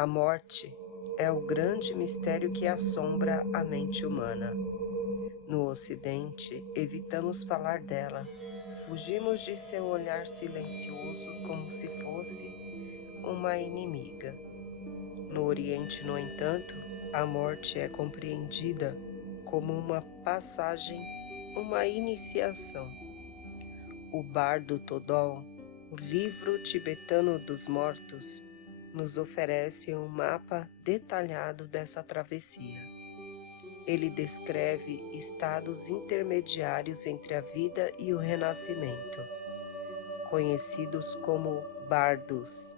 A morte é o grande mistério que assombra a mente humana. No Ocidente, evitamos falar dela, fugimos de seu olhar silencioso como se fosse uma inimiga. No Oriente, no entanto, a morte é compreendida como uma passagem, uma iniciação. O Bardo Todol, o livro tibetano dos mortos, nos oferece um mapa detalhado dessa travessia. Ele descreve estados intermediários entre a vida e o renascimento, conhecidos como bardos,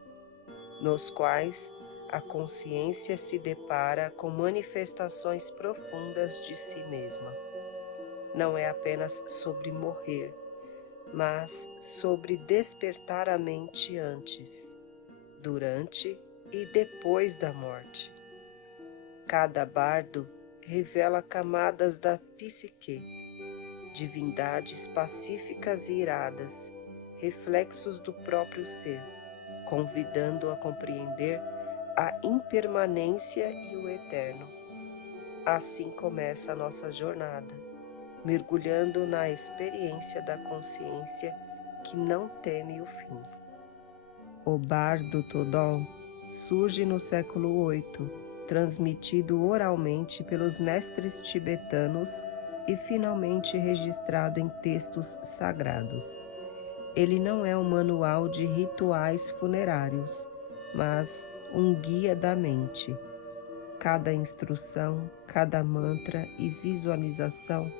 nos quais a consciência se depara com manifestações profundas de si mesma. Não é apenas sobre morrer, mas sobre despertar a mente antes, durante e depois da morte. Cada bardo revela camadas da psique, divindades pacíficas e iradas, reflexos do próprio ser, convidando a compreender a impermanência e o eterno. Assim começa a nossa jornada, mergulhando na experiência da consciência que não teme o fim. O Bardo Todol surge no século VIII, transmitido oralmente pelos mestres tibetanos e finalmente registrado em textos sagrados. Ele não é um manual de rituais funerários, mas um guia da mente. Cada instrução, cada mantra e visualização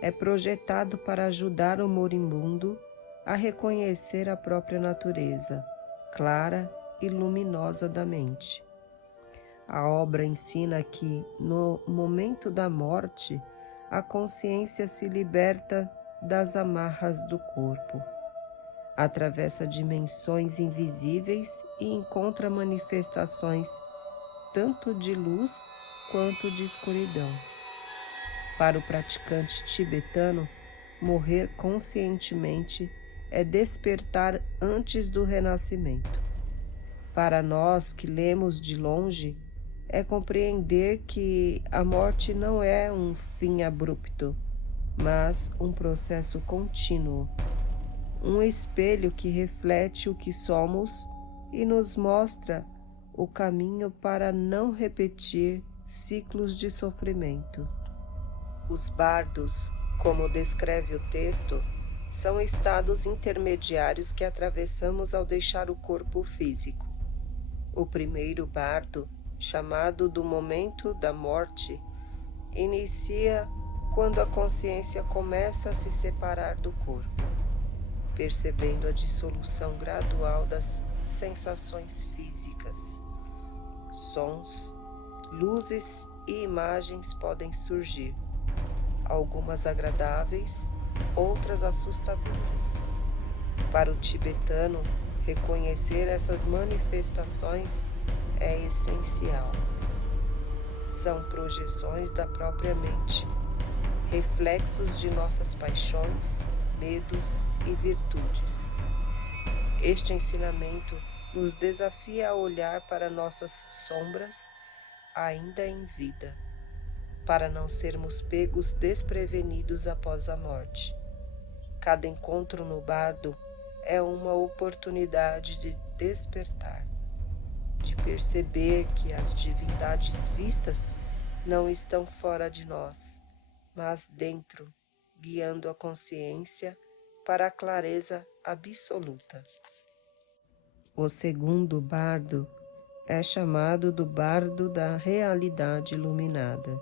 é projetado para ajudar o moribundo a reconhecer a própria natureza, clara e luminosa da mente. A obra ensina que, no momento da morte, a consciência se liberta das amarras do corpo, atravessa dimensões invisíveis e encontra manifestações tanto de luz quanto de escuridão. Para o praticante tibetano, morrer conscientemente é despertar antes do renascimento. Para nós que lemos de longe, é compreender que a morte não é um fim abrupto, mas um processo contínuo, um espelho que reflete o que somos e nos mostra o caminho para não repetir ciclos de sofrimento. Os bardos, como descreve o texto, são estados intermediários que atravessamos ao deixar o corpo físico. O primeiro bardo, chamado do momento da morte, inicia quando a consciência começa a se separar do corpo, percebendo a dissolução gradual das sensações físicas. Sons, luzes e imagens podem surgir, algumas agradáveis, outras assustadoras. Para o tibetano, reconhecer essas manifestações é essencial. São projeções da própria mente, reflexos de nossas paixões, medos e virtudes. Este ensinamento nos desafia a olhar para nossas sombras ainda em vida, para não sermos pegos desprevenidos após a morte. Cada encontro no bardo é uma oportunidade de despertar, de perceber que as divindades vistas não estão fora de nós, mas dentro, guiando a consciência para a clareza absoluta. O segundo bardo é chamado do bardo da realidade iluminada,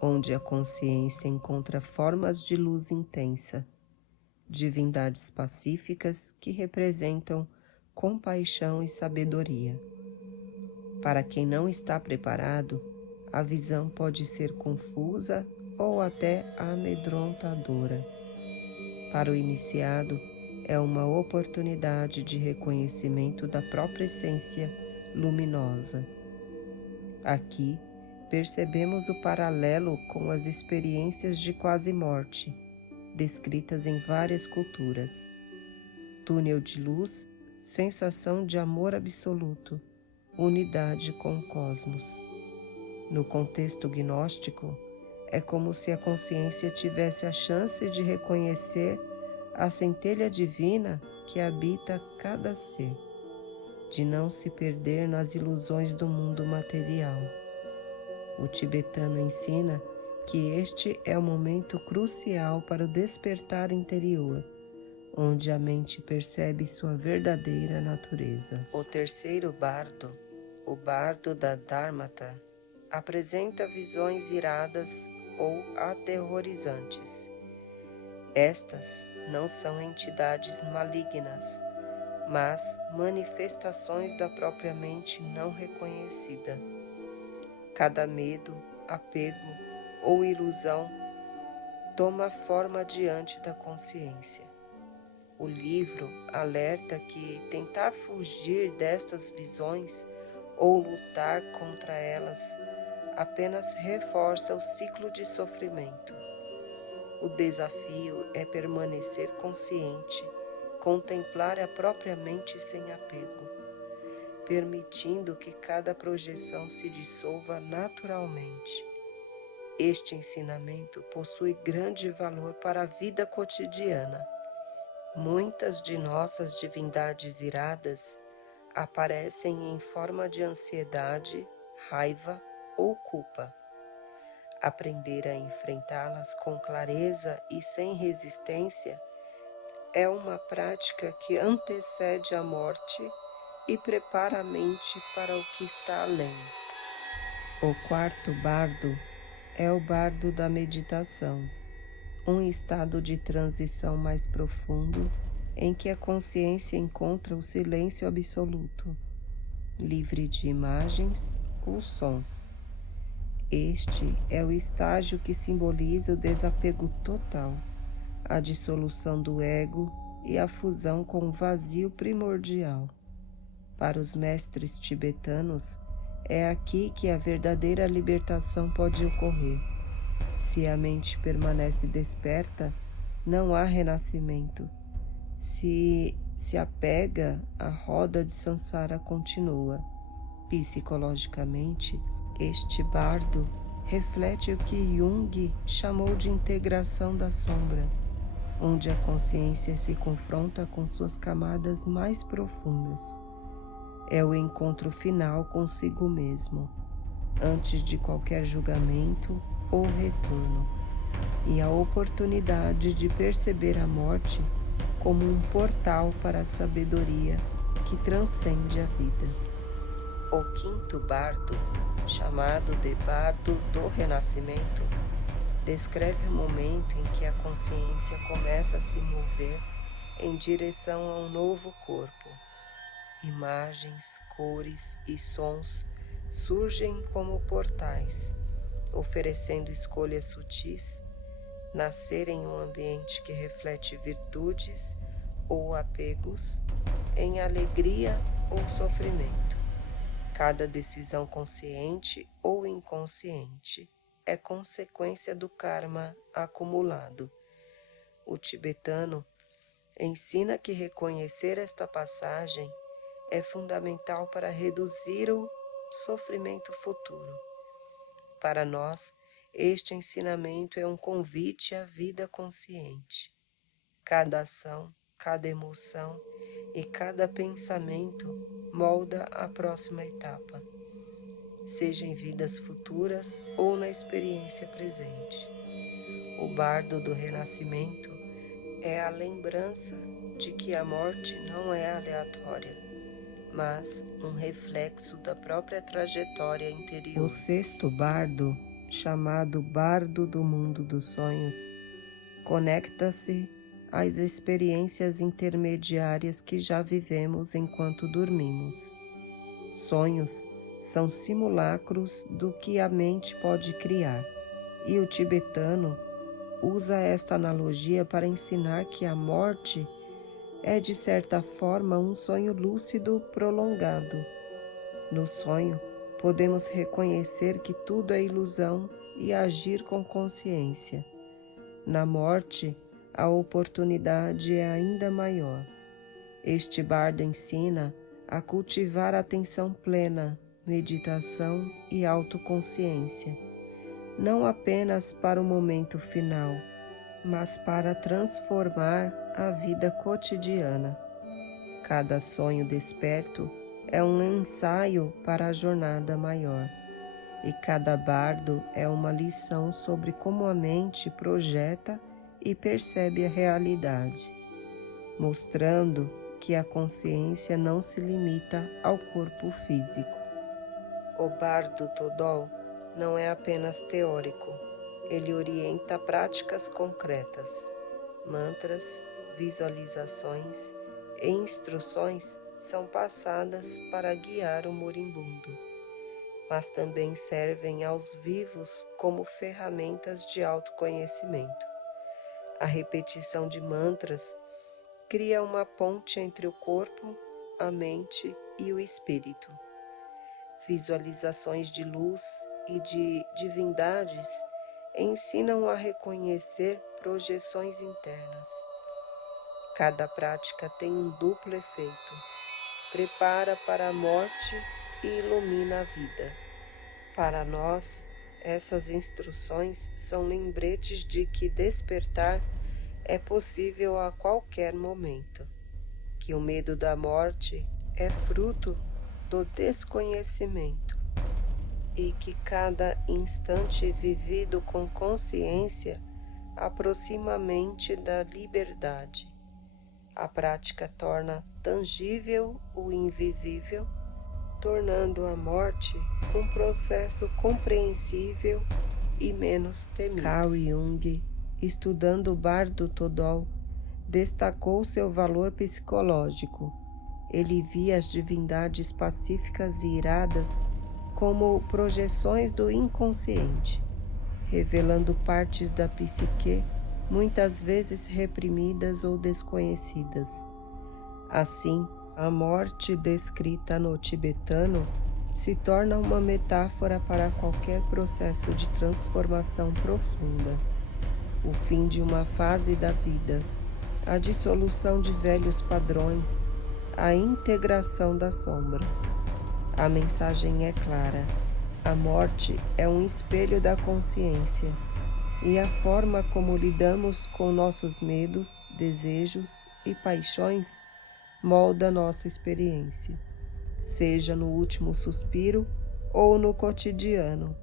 onde a consciência encontra formas de luz intensa, divindades pacíficas que representam compaixão e sabedoria. Para quem não está preparado, a visão pode ser confusa ou até amedrontadora. Para o iniciado, é uma oportunidade de reconhecimento da própria essência luminosa. Aqui, percebemos o paralelo com as experiências de quase-morte, descritas em várias culturas. Túnel de luz, sensação de amor absoluto, unidade com o cosmos. No contexto gnóstico, é como se a consciência tivesse a chance de reconhecer a centelha divina que habita cada ser, de não se perder nas ilusões do mundo material. O tibetano ensina que este é o momento crucial para o despertar interior, onde a mente percebe sua verdadeira natureza. O terceiro bardo, o bardo da Dharmata, apresenta visões iradas ou aterrorizantes. Estas não são entidades malignas, mas manifestações da própria mente não reconhecida. Cada medo, apego ou ilusão toma forma diante da consciência. O livro alerta que tentar fugir destas visões ou lutar contra elas apenas reforça o ciclo de sofrimento. O desafio é permanecer consciente, contemplar a própria mente sem apego, permitindo que cada projeção se dissolva naturalmente. Este ensinamento possui grande valor para a vida cotidiana. Muitas de nossas divindades iradas aparecem em forma de ansiedade, raiva ou culpa. Aprender a enfrentá-las com clareza e sem resistência é uma prática que antecede a morte e prepara a mente para o que está além. O quarto bardo é o bardo da meditação, um estado de transição mais profundo em que a consciência encontra o silêncio absoluto, livre de imagens ou sons. Este é o estágio que simboliza o desapego total, a dissolução do ego e a fusão com o vazio primordial. Para os mestres tibetanos, é aqui que a verdadeira libertação pode ocorrer. Se a mente permanece desperta, não há renascimento. Se apega, a roda de Sansara continua. Psicologicamente, este bardo reflete o que Jung chamou de integração da sombra, onde a consciência se confronta com suas camadas mais profundas. É o encontro final consigo mesmo, antes de qualquer julgamento ou retorno, e a oportunidade de perceber a morte como um portal para a sabedoria que transcende a vida. O quinto bardo, chamado de bardo do renascimento, descreve o momento em que a consciência começa a se mover em direção a um novo corpo. Imagens, cores e sons surgem como portais, oferecendo escolhas sutis, nascer em um ambiente que reflete virtudes ou apegos, em alegria ou sofrimento. Cada decisão consciente ou inconsciente é consequência do karma acumulado. O tibetano ensina que reconhecer esta passagem é fundamental para reduzir o sofrimento futuro. Para nós, este ensinamento é um convite à vida consciente. Cada ação, cada emoção e cada pensamento molda a próxima etapa, seja em vidas futuras ou na experiência presente. O bardo do renascimento é a lembrança de que a morte não é aleatória, mas um reflexo da própria trajetória interior. O sexto bardo, chamado Bardo do Mundo dos Sonhos, conecta-se às experiências intermediárias que já vivemos enquanto dormimos. Sonhos são simulacros do que a mente pode criar, e o tibetano usa esta analogia para ensinar que a morte é, de certa forma, um sonho lúcido prolongado. No sonho, podemos reconhecer que tudo é ilusão e agir com consciência. Na morte, a oportunidade é ainda maior. Este bardo ensina a cultivar atenção plena, meditação e autoconsciência, não apenas para o momento final, mas para transformar a vida cotidiana. Cada sonho desperto é um ensaio para a jornada maior, e cada bardo é uma lição sobre como a mente projeta e percebe a realidade, mostrando que a consciência não se limita ao corpo físico. O bardo Todol não é apenas teórico, ele orienta práticas concretas. Mantras, visualizações e instruções são passadas para guiar o moribundo, mas também servem aos vivos como ferramentas de autoconhecimento. A repetição de mantras cria uma ponte entre o corpo, a mente e o espírito. Visualizações de luz e de divindades ensinam a reconhecer projeções internas. Cada prática tem um duplo efeito: prepara para a morte e ilumina a vida. Para nós, essas instruções são lembretes de que despertar é possível a qualquer momento, que o medo da morte é fruto do desconhecimento e que cada instante vivido com consciência aproxima a mente da liberdade. A prática torna tangível o invisível, tornando a morte um processo compreensível e menos temido. Carl Jung, estudando o bardo Todol, destacou seu valor psicológico. Ele via as divindades pacíficas e iradas como projeções do inconsciente, revelando partes da psique muitas vezes reprimidas ou desconhecidas. Assim, a morte descrita no tibetano se torna uma metáfora para qualquer processo de transformação profunda, o fim de uma fase da vida, a dissolução de velhos padrões, a integração da sombra. A mensagem é clara: a morte é um espelho da consciência, e a forma como lidamos com nossos medos, desejos e paixões molda nossa experiência, seja no último suspiro ou no cotidiano.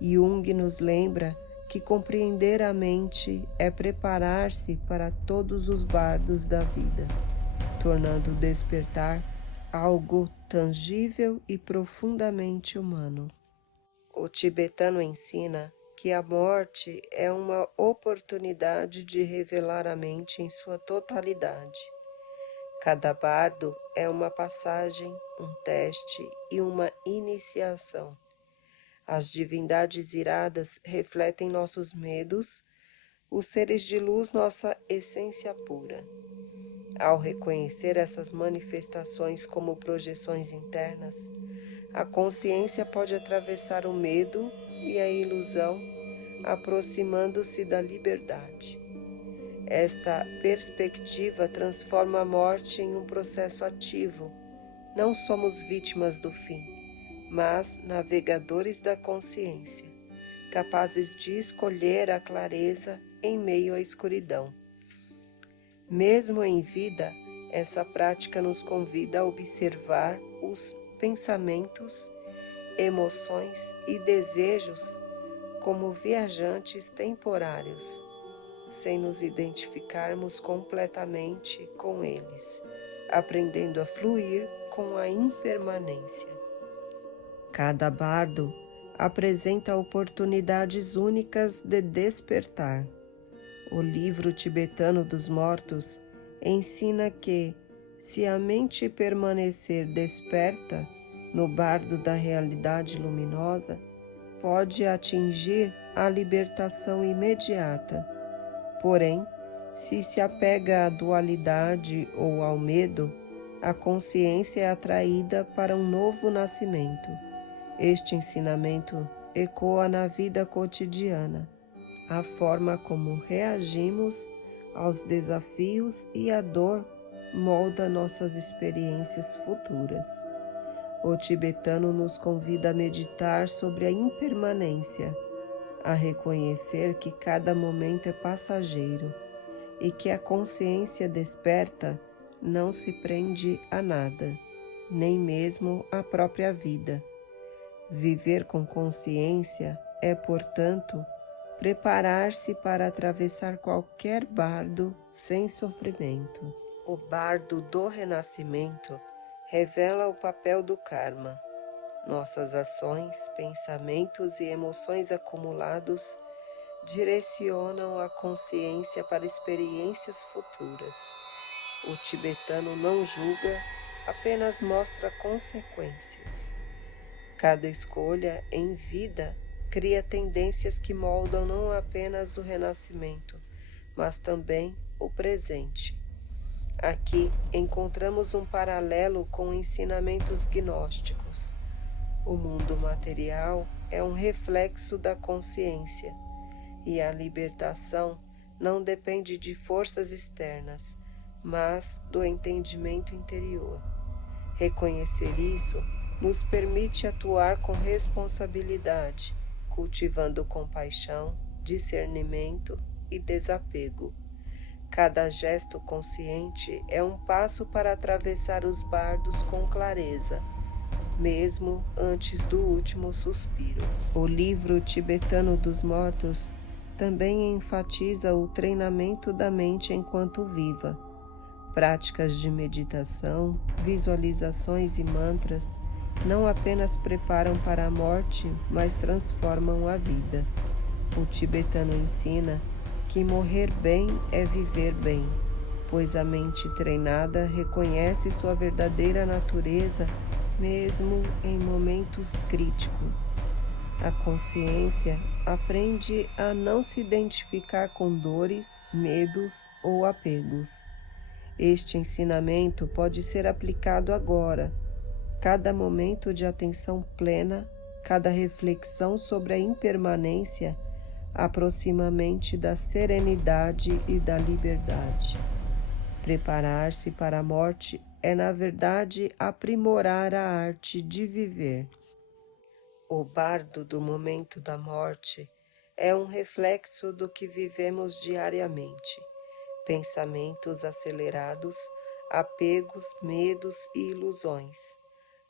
Jung nos lembra que compreender a mente é preparar-se para todos os bardos da vida, tornando o despertar algo tangível e profundamente humano. O tibetano ensina que a morte é uma oportunidade de revelar a mente em sua totalidade. Cada bardo é uma passagem, um teste e uma iniciação. As divindades iradas refletem nossos medos, os seres de luz nossa essência pura. Ao reconhecer essas manifestações como projeções internas, a consciência pode atravessar o medo e a ilusão, aproximando-se da liberdade. Esta perspectiva transforma a morte em um processo ativo. Não somos vítimas do fim, mas navegadores da consciência, capazes de escolher a clareza em meio à escuridão. Mesmo em vida, essa prática nos convida a observar os pensamentos, emoções e desejos como viajantes temporários, sem nos identificarmos completamente com eles, aprendendo a fluir com a impermanência. Cada bardo apresenta oportunidades únicas de despertar. O livro tibetano dos mortos ensina que, se a mente permanecer desperta no bardo da realidade luminosa, pode atingir a libertação imediata. Porém, se apega à dualidade ou ao medo, a consciência é atraída para um novo nascimento. Este ensinamento ecoa na vida cotidiana, a forma como reagimos aos desafios e à dor molda nossas experiências futuras. O tibetano nos convida a meditar sobre a impermanência, a reconhecer que cada momento é passageiro e que a consciência desperta não se prende a nada, nem mesmo à própria vida. Viver com consciência é, portanto, preparar-se para atravessar qualquer bardo sem sofrimento. O bardo do renascimento revela o papel do karma. Nossas ações, pensamentos e emoções acumulados direcionam a consciência para experiências futuras. O tibetano não julga, apenas mostra consequências. Cada escolha em vida cria tendências que moldam não apenas o renascimento, mas também o presente. Aqui encontramos um paralelo com ensinamentos gnósticos. O mundo material é um reflexo da consciência, e a libertação não depende de forças externas, mas do entendimento interior. Reconhecer isso nos permite atuar com responsabilidade, cultivando compaixão, discernimento e desapego. Cada gesto consciente é um passo para atravessar os bardos com clareza, mesmo antes do último suspiro. O livro tibetano dos mortos também enfatiza o treinamento da mente enquanto viva. Práticas de meditação, visualizações e mantras não apenas preparam para a morte, mas transformam a vida. O tibetano ensina que morrer bem é viver bem, pois a mente treinada reconhece sua verdadeira natureza mesmo em momentos críticos. A consciência aprende a não se identificar com dores, medos ou apegos. Este ensinamento pode ser aplicado agora. Cada momento de atenção plena, cada reflexão sobre a impermanência, aproxima a mente da serenidade e da liberdade. Preparar-se para a morte é, na verdade, aprimorar a arte de viver. O bardo do momento da morte é um reflexo do que vivemos diariamente. Pensamentos acelerados, apegos, medos e ilusões.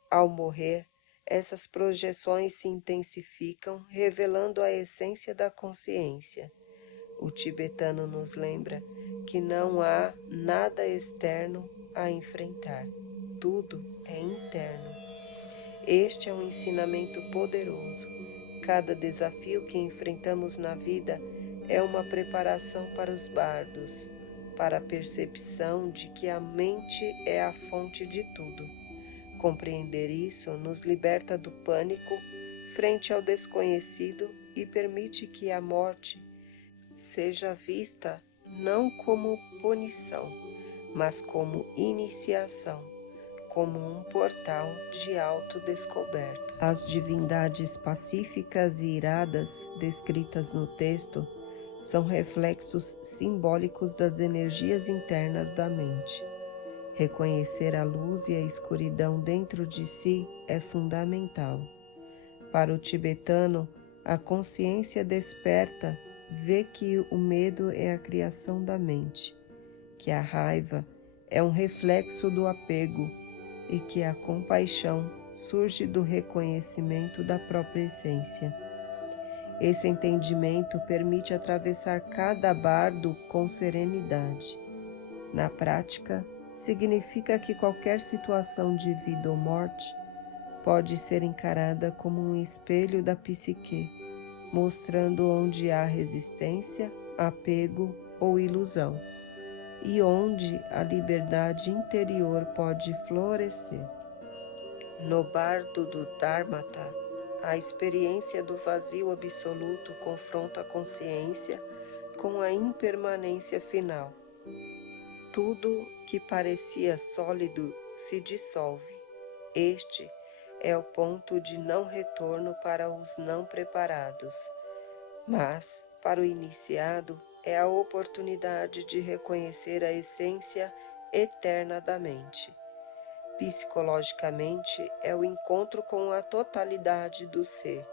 Ao morrer, essas projeções se intensificam, revelando a essência da consciência. O tibetano nos lembra que não há nada externo a enfrentar, tudo é interno. Este é um ensinamento poderoso. Cada desafio que enfrentamos na vida é uma preparação para os bardos, para a percepção de que a mente é a fonte de tudo. Compreender isso nos liberta do pânico frente ao desconhecido e permite que a morte seja vista não como punição, mas como iniciação, como um portal de autodescoberta. As divindades pacíficas e iradas descritas no texto são reflexos simbólicos das energias internas da mente. Reconhecer a luz e a escuridão dentro de si é fundamental. Para o tibetano, a consciência desperta vê que o medo é a criação da mente, que a raiva é um reflexo do apego e que a compaixão surge do reconhecimento da própria essência. Esse entendimento permite atravessar cada bardo com serenidade. Na prática, significa que qualquer situação de vida ou morte pode ser encarada como um espelho da psique, mostrando onde há resistência, apego ou ilusão, e onde a liberdade interior pode florescer. No bardo do Dharmata, a experiência do vazio absoluto confronta a consciência com a impermanência final. Tudo que parecia sólido se dissolve. Este é o ponto de não retorno para os não preparados, mas, para o iniciado, é a oportunidade de reconhecer a essência eterna da mente. Psicologicamente, é o encontro com a totalidade do ser,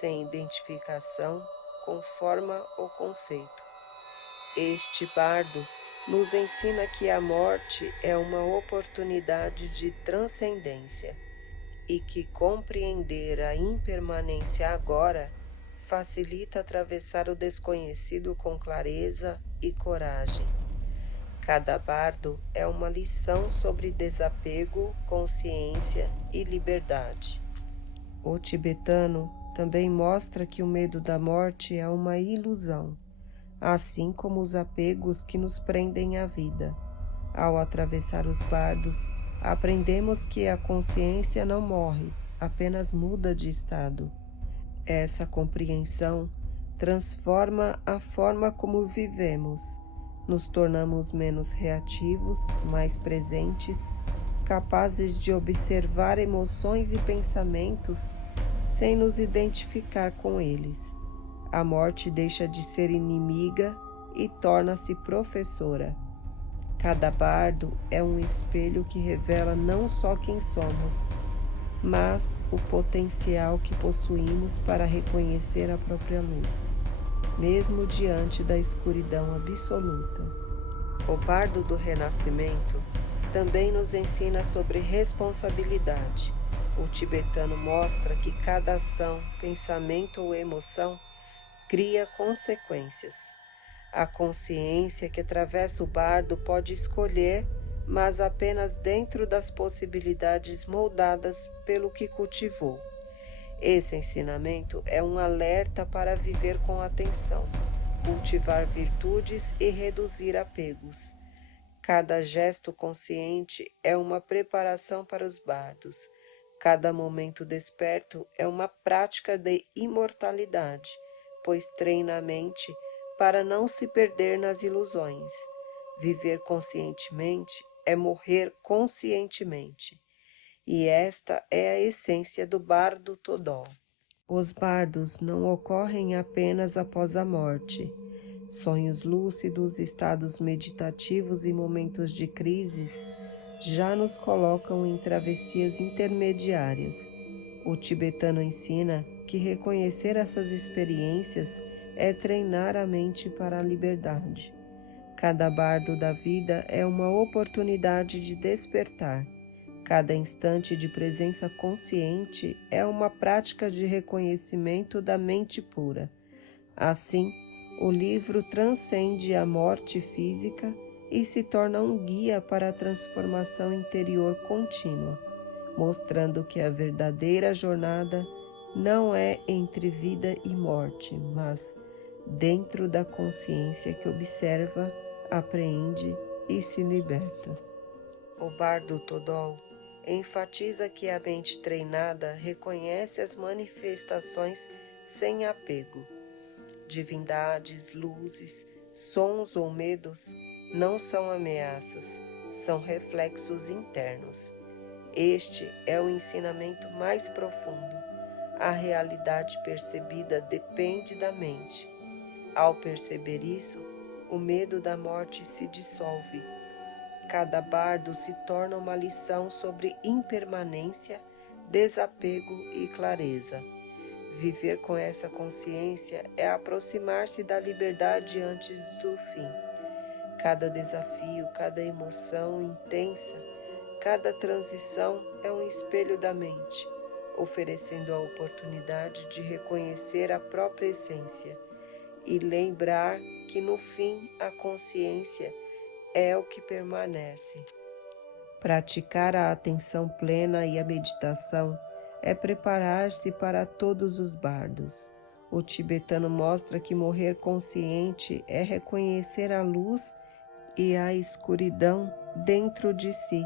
sem identificação com forma ou conceito. Este bardo nos ensina que a morte é uma oportunidade de transcendência e que compreender a impermanência agora facilita atravessar o desconhecido com clareza e coragem. Cada bardo é uma lição sobre desapego, consciência e liberdade. O tibetano também mostra que o medo da morte é uma ilusão, assim como os apegos que nos prendem à vida. Ao atravessar os bardos, aprendemos que a consciência não morre, apenas muda de estado. Essa compreensão transforma a forma como vivemos. Nos tornamos menos reativos, mais presentes, capazes de observar emoções e pensamentos sem nos identificar com eles. A morte deixa de ser inimiga e torna-se professora. Cada bardo é um espelho que revela não só quem somos, mas o potencial que possuímos para reconhecer a própria luz, mesmo diante da escuridão absoluta. O bardo do renascimento também nos ensina sobre responsabilidade. O tibetano mostra que cada ação, pensamento ou emoção cria consequências. A consciência que atravessa o bardo pode escolher, mas apenas dentro das possibilidades moldadas pelo que cultivou. Esse ensinamento é um alerta para viver com atenção, cultivar virtudes e reduzir apegos. Cada gesto consciente é uma preparação para os bardos. Cada momento desperto é uma prática de imortalidade, pois treina a mente para não se perder nas ilusões. Viver conscientemente é morrer conscientemente. E esta é a essência do bardo Todol. Os bardos não ocorrem apenas após a morte. Sonhos lúcidos, estados meditativos e momentos de crises já nos colocam em travessias intermediárias. O tibetano ensina que reconhecer essas experiências é treinar a mente para a liberdade. Cada bardo da vida é uma oportunidade de despertar. Cada instante de presença consciente é uma prática de reconhecimento da mente pura. Assim, o livro transcende a morte física e se torna um guia para a transformação interior contínua, mostrando que a verdadeira jornada não é entre vida e morte, mas dentro da consciência que observa, apreende e se liberta. O bardo Todol enfatiza que a mente treinada reconhece as manifestações sem apego. Divindades, luzes, sons ou medos não são ameaças, são reflexos internos. Este é o ensinamento mais profundo. A realidade percebida depende da mente. Ao perceber isso, o medo da morte se dissolve. Cada bardo se torna uma lição sobre impermanência, desapego e clareza. Viver com essa consciência é aproximar-se da liberdade antes do fim. Cada desafio, cada emoção intensa, cada transição é um espelho da mente, oferecendo a oportunidade de reconhecer a própria essência e lembrar que no fim a consciência é o que permanece. Praticar a atenção plena e a meditação é preparar-se para todos os bardos. O tibetano mostra que morrer consciente é reconhecer a luz e a escuridão dentro de si,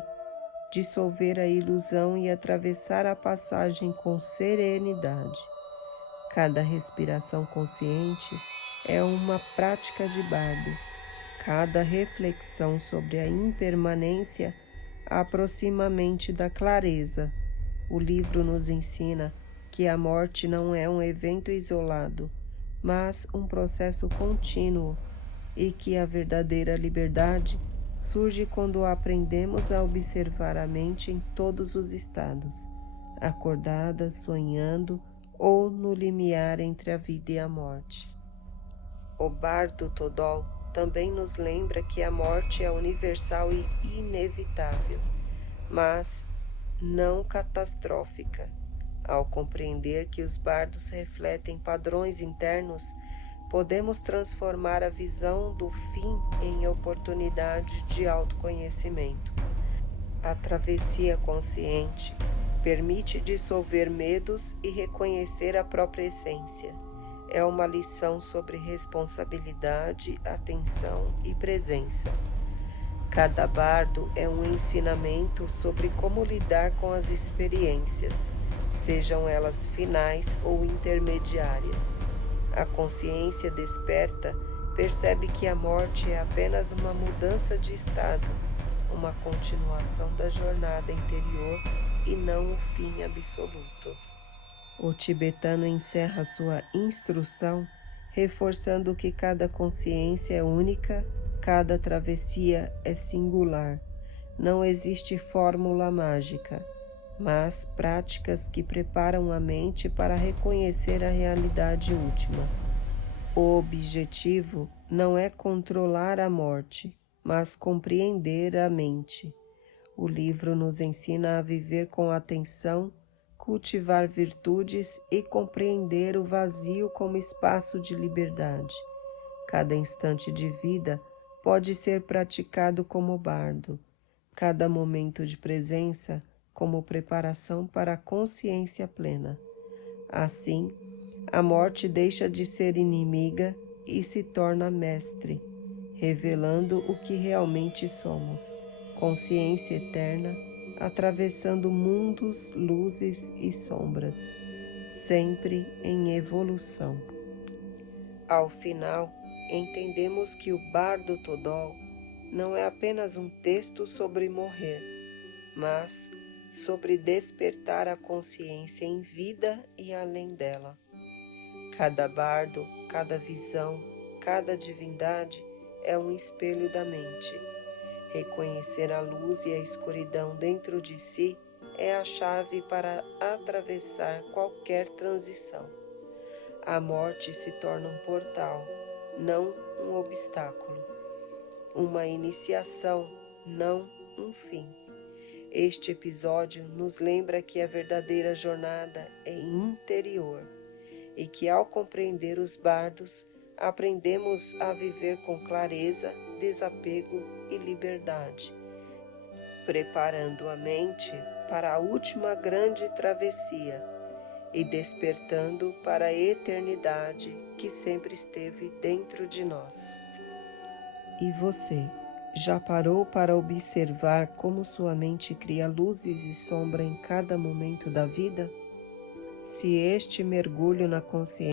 dissolver a ilusão e atravessar a passagem com serenidade. Cada respiração consciente é uma prática de bardo. Cada reflexão sobre a impermanência aproxima a mente da clareza. O livro nos ensina que a morte não é um evento isolado, mas um processo contínuo, e que a verdadeira liberdade surge quando aprendemos a observar a mente em todos os estados, acordada, sonhando ou no limiar entre a vida e a morte. O bardo Todol também nos lembra que a morte é universal e inevitável, mas não catastrófica. Ao compreender que os bardos refletem padrões internos, podemos transformar a visão do fim em oportunidade de autoconhecimento. A travessia consciente permite dissolver medos e reconhecer a própria essência. É uma lição sobre responsabilidade, atenção e presença. Cada bardo é um ensinamento sobre como lidar com as experiências, sejam elas finais ou intermediárias. A consciência desperta percebe que a morte é apenas uma mudança de estado, uma continuação da jornada interior e não o fim absoluto. O tibetano encerra sua instrução reforçando que cada consciência é única, cada travessia é singular. Não existe fórmula mágica, mas práticas que preparam a mente para reconhecer a realidade última. O objetivo não é controlar a morte, mas compreender a mente. O livro nos ensina a viver com atenção, cultivar virtudes e compreender o vazio como espaço de liberdade. Cada instante de vida pode ser praticado como bardo, cada momento de presença como preparação para a consciência plena. Assim, a morte deixa de ser inimiga e se torna mestre, revelando o que realmente somos, consciência eterna, atravessando mundos, luzes e sombras, sempre em evolução. Ao final, entendemos que o Bardo Todol não é apenas um texto sobre morrer, mas sobre despertar a consciência em vida e além dela. Cada bardo, cada visão, cada divindade é um espelho da mente. Reconhecer a luz e a escuridão dentro de si é a chave para atravessar qualquer transição. A morte se torna um portal, não um obstáculo. Uma iniciação, não um fim. Este episódio nos lembra que a verdadeira jornada é interior e que ao compreender os bardos, aprendemos a viver com clareza, desapego e liberdade, preparando a mente para a última grande travessia e despertando para a eternidade que sempre esteve dentro de nós. E você, já parou para observar como sua mente cria luzes e sombra em cada momento da vida? Se este mergulho na consciência